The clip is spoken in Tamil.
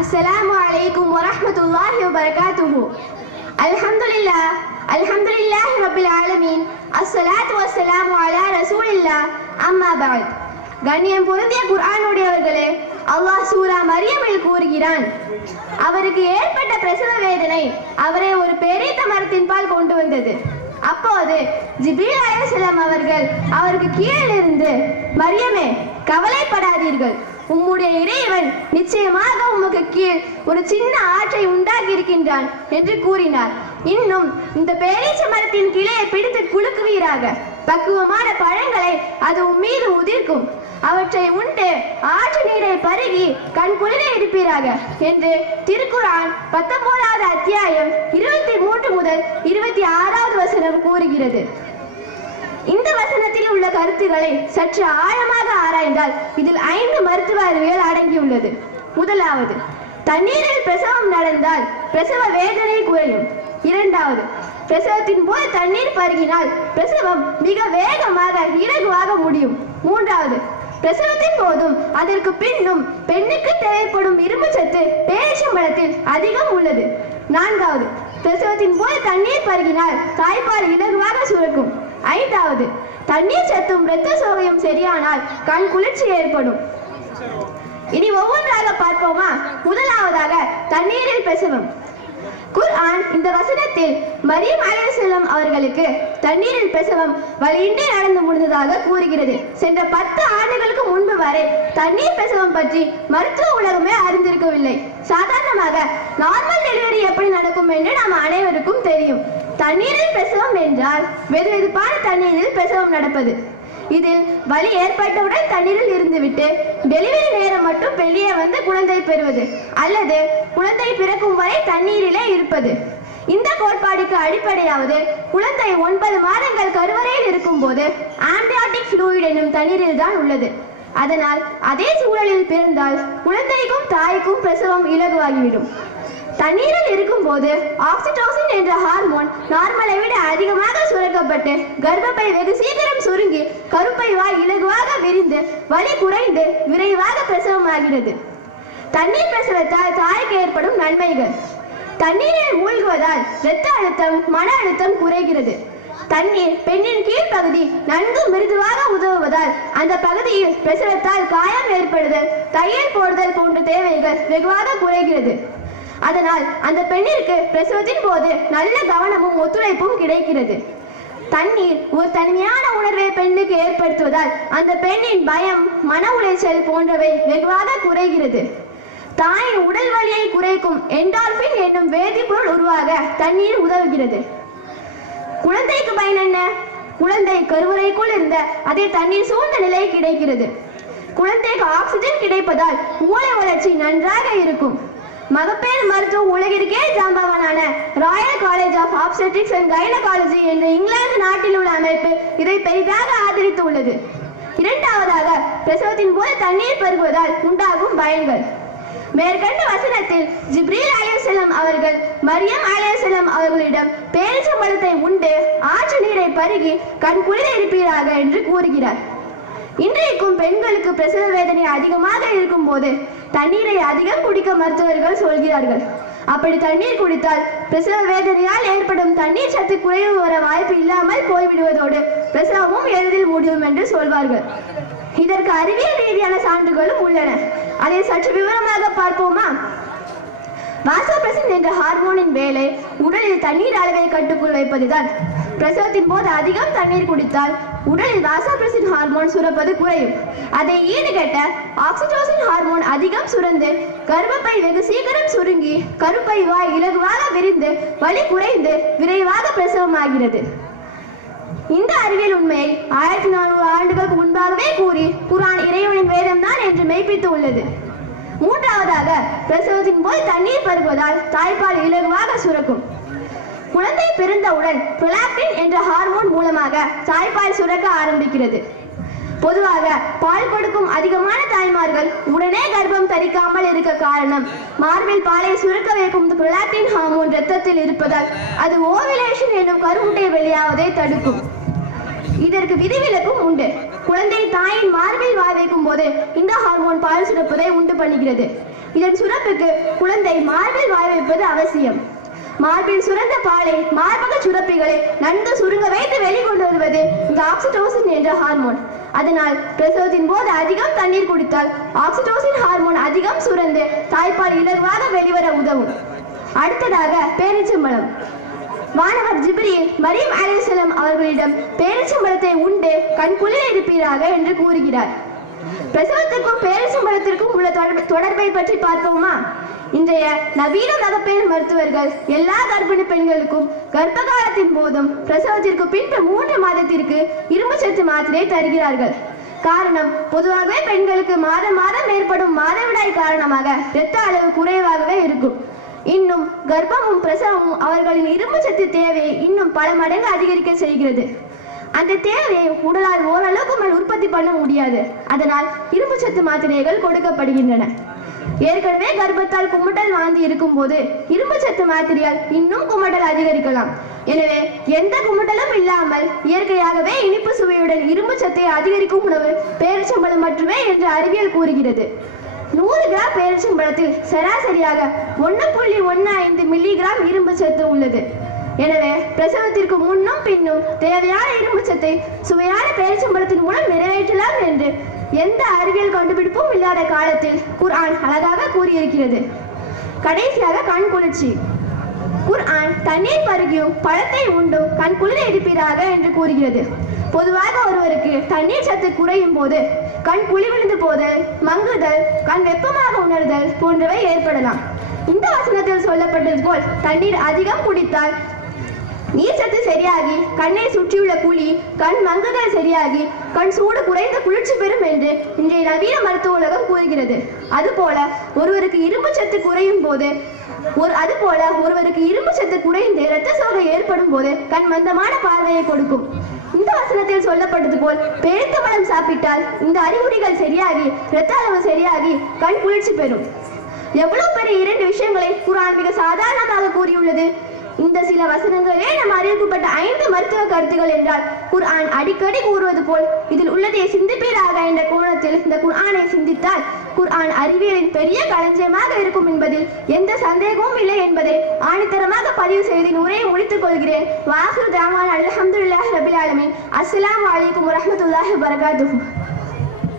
السلام عليكم ورحمة الله وبركاته. الحمد لله رب العالمين. الصلاة والسلام على رسول الله. أما بعد. கண்ணியம் பொருந்திய குர்ஆனுடையவர்களே, அல்லாஹ் சூரா மரியமில் கூறுகிறான், அவருக்கு ஏற்பட்ட பிரசவ வேதனை அவரை ஒரு பெரிய மரத்தின் பால் கொண்டு வந்தது. அப்போது ஜிப்ரீல் அலைஹிஸ்ஸலாம் அவர்கள் அவருக்கு கீழே இருந்து, மரியமே கவலைப்படாதீர்கள், உம்முடைய இறைவன் நிச்சயமாக உமக்கு கீழ் ஒரு சின்ன ஆற்றை உண்டாக்கி இருக்கின்றான் என்று கூறினார். இன்னும் இந்த பேரீச்ச மரத்தின் கிளையை பிடித்து குலுக்குவீராக, பக்குவமான பழங்களை அது உம்மீது உதிர்க்கும், அவற்றை உண்டு ஆற்று நீரை பருகி கண் குளிர இருப்பீராக என்று திருக்குர்ஆன் 19வது அத்தியாயம் 23 முதல் 26வது வசனம் கூறுகிறது. இந்த வசனத்தில் உள்ள கருத்துக்களை சற்று ஆழமாக ஆராய்ந்தால் இதில் 5 மருத்துவ அறிவியல் அடங்கியுள்ளது. முதலாவது, தண்ணீரில் பிரசவம் நடந்தால் பிரசவ வேதனை குறையும். இரண்டாவது, பிரசவத்தின் போது தண்ணீர் பருகினால் பிரசவம் மிக வேகமாக இலகுவாக முடியும். மூன்றாவது, பிரசவத்தின் போதும் அதற்கு பின்னும் பெண்ணுக்கு தேவைப்படும் இரும்பு சத்து பேரிச்சம்பழத்தில் அதிகம் உள்ளது. நான்காவது, பிரசவத்தின் போது தண்ணீர் பருகினால் தாய்ப்பால் இலகுவாக சுரக்கும். ஐந்தாவது, தண்ணீர் சத்தும் இரத்த சோகையும் சரியானால் கண் குளிர்ச்சி ஏற்படும். இனி ஒவ்வொன்றாக பார்ப்போமா? முதலாவதாக தண்ணீரில் பிரசவம். குர்ஆன் இந்த வசனத்தில் மரியம் அலைஹிஸ்ஸலாம் அவர்களுக்கு தண்ணீரில் பிரசவம் வலியின்றி நடந்து முடிந்ததாக கூறுகிறது. சென்ற 10 ஆண்டுகளுக்கு முன்பு வரை தண்ணீர் பிரசவம் பற்றி மருத்துவ உலகமே அறிந்திருக்கவில்லை. சாதாரணமாக நார்மல் டெலிவரி எப்படி நடக்கும் என்று நாம் அனைவருக்கும் தெரியும். தண்ணீரில் பிரசவம் என்றால் வெதுவெதுப்பான தண்ணீரில் பிரசவம் நடப்பது. இதில் வலி ஏற்பட்டவுடன் தண்ணீரில் இருந்துவிட்டு டெலிவரி நேரம் மட்டும் வெளியே வந்து குழந்தை பெறுவது, அல்லது குழந்தை பிறக்கும் வரை தண்ணீரிலே இருப்பது. இந்த கோட்பாடுக்கு அடிப்படையாவது குழந்தை 9 மாதங்கள் கருவறையில் இருக்கும் போது ஆம்பியாட்டிக் ஃப்ளூயிட் என்னும் தண்ணீரில் தான் உள்ளது. அதனால் அதே சூழலில் பிறந்தால் குழந்தைக்கும் தாய்க்கும் பிரசவம் இலகுவாகிவிடும். தண்ணீரில் இருக்கும் போது ஆக்சிடோசின் என்ற ஹார்மோன் நார்மலை விட அதிகமாக சுரக்கப்பட்டு கர்ப்பப்பை வெகு சீக்கிரம் சுருங்கி கருப்பை வாய் இலகுவாக விரிந்து வலி குறைந்து விரைவாக பிரசவமாகிறது. தண்ணீர் பிரசவத்தால் தாய்க்கு ஏற்படும் நன்மைகள். தண்ணீரில் மூழ்குவதால் இரத்த அழுத்தம், மன அழுத்தம் குறைகிறது. தண்ணீர் பெண்ணின் கீழ்ப்பகுதி நன்கு மிருதுவாக உதவுவதால் அந்த பகுதியில் பிரசவத்தால் காயம் ஏற்படுதல், தையல் போடுதல் போன்ற தேவைகள் வெகுவாக குறைகிறது. அதனால் அந்த பெண்ணிற்கு பிரசவத்தின் போது நல்ல கவனமும் ஒத்துழைப்பும் கிடைக்கிறது. தண்ணீர் ஒரு தனிமையான உணர்வை பெண்ணுக்கு ஏற்படுத்துவதால் அந்த பெண்ணின் பயம், மன உளைச்சல் போன்றவை வெகுவாக குறைகிறது. தாயின் உடல் வலியை குறைக்கும் என்டார்பின் என்னும் வேதிப்பொருள் உருவாக தண்ணீர் உதவுகிறது. குழந்தைக்கு பயன் என்ன? குழந்தை கருவறைக்குள் இருந்த அதே தண்ணீர் சூழ்ந்த நிலை கிடைக்கிறது. குழந்தைக்கு ஆக்சிஜன் கிடைப்பதால் மூளை வளர்ச்சி நன்றாக இருக்கும். மகப்பேறு மருத்துவ உலகிற்கே ஜாம்பவானான royal college of obstetrics and gynaecology என்ற இங்கிலாந்து நாட்டில் உள்ள அமைப்பு இதை பெரிதாக ஆதரித்து உள்ளது. இரண்டாவதாக, பிரசவத்தின் போது தண்ணீர் பருகுவதால் உண்டாகும் பயன்கள். மேற்கண்ட வசனத்தில் ஜிப்ரீல் அலைஹிஸ்ஸலாம் அவர்கள் மரியம் அலைஹிஸ்ஸலாம் அவர்களிடம் பேரிச்சம்பழத்தை உண்டு ஆற்று நீரை பருகி கண் குளிர இருப்பீராக என்று கூறுகிறார். இன்றைக்கும் பெண்களுக்கு பிரசவ வேதனை அதிகமாக இருக்கும் போது தண்ணீரை அதிகம் குடிக்க மருத்துவர்கள் சொல்கிறார்கள். அப்படி தண்ணீர் குடித்தால் பிரசவ வேதனையால் ஏற்படும் தண்ணீர் சத்து குறைவு வர வாய்ப்பு இல்லாமல் போய்விடுவதோடு பிரசவமும் எளிதில் முடியும் என்று சொல்வார்கள். இதற்கு அறிவியல் ரீதியான சான்றுகளும் உள்ளன. அதை சற்று விவரமாக பார்ப்போமா? வாசோபிரசின் என்ற ஹார்மோனின் வேலை உடலில் தண்ணீர் அளவை கட்டுக்குள் வைப்பதுதான். பிரசவத்தின் போது அதிகம் தண்ணீர் குடித்தால் உடலில் வாசோபிரசின் ஹார்மோன் சுரப்பது குறையும். அதை ஈடுகட்ட ஆக்சிடோசின் ஹார்மோன் அதிகம் சுரந்து கர்ப்பப்பை வெகு சீக்கிரம் சுருங்கி கருப்பை வாய் இலகுவாக விரிந்து வலி குறைந்து விரைவாக பிரசவமாகிறது. இந்த அறிவியல் உண்மையை 1400 ஆண்டுகளுக்கு முன்பாகவே கூறி குர்ஆன் இறைவனின் வேதம் தான் என்று மெய்ப்பித்து உள்ளது. மூன்றாவதாக, பிரசவத்தின் போது தண்ணீர் பருகுவதால் தாய்ப்பால் இலகுவாக சுரக்கும். குழந்தை பிறந்தவுடன் புரோலாக்டின் என்ற ஹார்மோன் மூலமாக தாய்ப்பால் சுரக்க ஆரம்பிக்கிறது. பொதுவாக பால் கொடுக்கும் அதிகமான தாய்மார்கள் உடனே கர்ப்பம் தரிக்காமல் இருக்க காரணம் மார்பில் பாலை சுரக்க வைக்கும் புரோலாக்டின் ஹார்மோன் இரத்தத்தில் இருப்பதால் அது ஓவிலேஷன் என்னும் கருமுட்டை வெளியாவதை தடுக்கும். இதற்கு விதிவிலக்கும் உண்டு. குழந்தை தாயின் மார்பில் வாய் வைக்கும் போது இந்த ஹார்மோன் பால் சுரப்பதை உண்டு பண்ணுகிறது. இதன் சுரப்புக்கு குழந்தை மார்பில் வாய் வைப்பது அவசியம். மார்பில் சுரந்த பாலை மார்பக சுரப்பிகளை நன்கு சுருங்க வைத்து வெளிக்கொண்டு வருவது இந்த ஆக்சிடோசின் என்ற ஹார்மோன். அதனால் பிரசவத்தின் போது அதிகம் தண்ணீர் குடித்தால் ஆக்சிடோசின் ஹார்மோன் அதிகம் சுரந்து தாய்ப்பால் இலகுவாக வெளிவர உதவும். அடுத்ததாக பேரிச்சம்பழம். வானவர் ஜிப்ரீல் மரியம் அலைஹிஸ்ஸலாம் அவர்களிடம் பேரிச்சம்பழத்தை உண்டு கண் குளிர இருப்பீராக என்று கூறுகிறார். பிரசவத்திற்கும் பேரிச்சம்பழத்திற்கும் உள்ள தொடர்பை பற்றி பார்ப்போமா? இன்றைய நவீன மகப்பேறு மருத்துவர்கள் எல்லா கர்ப்பிணி பெண்களுக்கும் கர்ப்ப காலத்தின் போதும் பிரசவத்திற்கு பின்பு 3 மாதத்திற்கு இரும்பு சத்து மாத்திரை தருகிறார்கள். காரணம், பொதுவாகவே பெண்களுக்கு மாதம் ஏற்படும் மாதவிடாய் காரணமாக இரத்த அளவு குறைவாகவே இருக்கும். இன்னும் கர்ப்பமும் பிரசவமும் அவர்களின் இரும்பு சத்து தேவையை இன்னும் பல மடங்கு அதிகரிக்க செய்கிறது. அந்த தேவையை உடலால் ஓரளவுக்கு மேல் உற்பத்தி பண்ண முடியாது. அதனால் இரும்பு சத்து மாத்திரைகள் கொடுக்கப்படுகின்றன. ஏற்கனவே கர்ப்பத்தால் குமட்டல் வாந்தி இருக்கும் போது இரும்பு சத்து மாத்திரையால் இன்னும் குமட்டல் அதிகரிக்கலாம். எனவே எந்த குமட்டலும் இல்லாமல் இயற்கையாகவே இனிப்பு சுவையுடன் இரும்பு சத்தை அதிகரிக்கும் உணவு பேரிச்சம்பழம் மட்டுமே என்று அறிவியல் கூறுகிறது. 100 கிராம் பேரிச்சம்பழத்தில் சராசரியாக 1.15 மில்லிகிராம் இரும்பு சத்து உள்ளது. எனவே பிரசவத்திற்கு முன்னும் பின்னும் தேவையான இரும்பு சத்தை சுவையான பேரிச்சம்பழத்தின் மூலம் நிறைவேற்றலாம் என்று எந்த அறிவியல் கண்டுபிடிப்பும் இல்லாத காலத்தில் குர்ஆன் அழகாக கூறியிருக்கிறது. கடைசியாக கண் குளிர்ச்சி. குர்ஆன் தண்ணீர் பருகியும் பழத்தை உண்டும் கண் குளிர இருப்பீராக என்று கூறுகிறது. பொதுவாக ஒருவருக்கு தண்ணீர் சத்து குறையும் போது கண் குழிவிழுந்து போதல், மங்குதல், கண் வெப்பமாக உணர்தல் போன்றவை ஏற்படலாம். இந்த வசனத்தில் சொல்லப்பட்டது போல் தண்ணீர் அதிகம் குடித்தால் நீர் சத்து சரியாகி கண்ணை சுற்றியுள்ள குழி, கண் மங்குதல் சரியாகி கண் சூடு குறைந்து குளிர்ச்சி பெறும் என்று இன்றைய நவீன மருத்துவ உலகம் கூறுகிறது. அதுபோல ஒருவருக்கு இரும்பு சத்து குறையும் போது இரத்த சோகை ஏற்படும் போது கண் மந்தமான பார்வையை கொடுக்கும். இந்த வசனத்தில் சொல்லப்பட்டது போல் பேரிச்சம்பழம் சாப்பிட்டால் இந்த அறிகுறிகள் சரியாகி இரத்த அளவு சரியாகி கண் குளிர்ச்சி பெறும். எவ்வளவு பெரிய 2 விஷயங்களை குர்ஆன் மிக சாதாரணமாக கூறியுள்ளது. இந்த சில வசனங்களே நம் அறிவிக்கப்பட்ட 5 மருத்துவ கருத்துகள் என்றால் குர்ஆன் அடிக்கடி கூறுவது போல் இதில் உள்ளதை சிந்திப்பீராக என்ற கோணத்தில் இந்த குர்ஆனை சிந்தித்தால் குர்ஆன் அறிவியலின் பெரிய களஞ்சியமாக இருக்கும் என்பதில் எந்த சந்தேகமும் இல்லை என்பதை ஆணித்தரமாக பதிவு செய்து உரையை முடித்துக் கொள்கிறேன். வாஹிரு தஅவானா அல்ஹம்துலில்லாஹி ரப்பில் ஆலமீன். அஸ்ஸலாமு அலைக்கும் வரஹ்மத்துல்லாஹி வபரகாத்துஹு.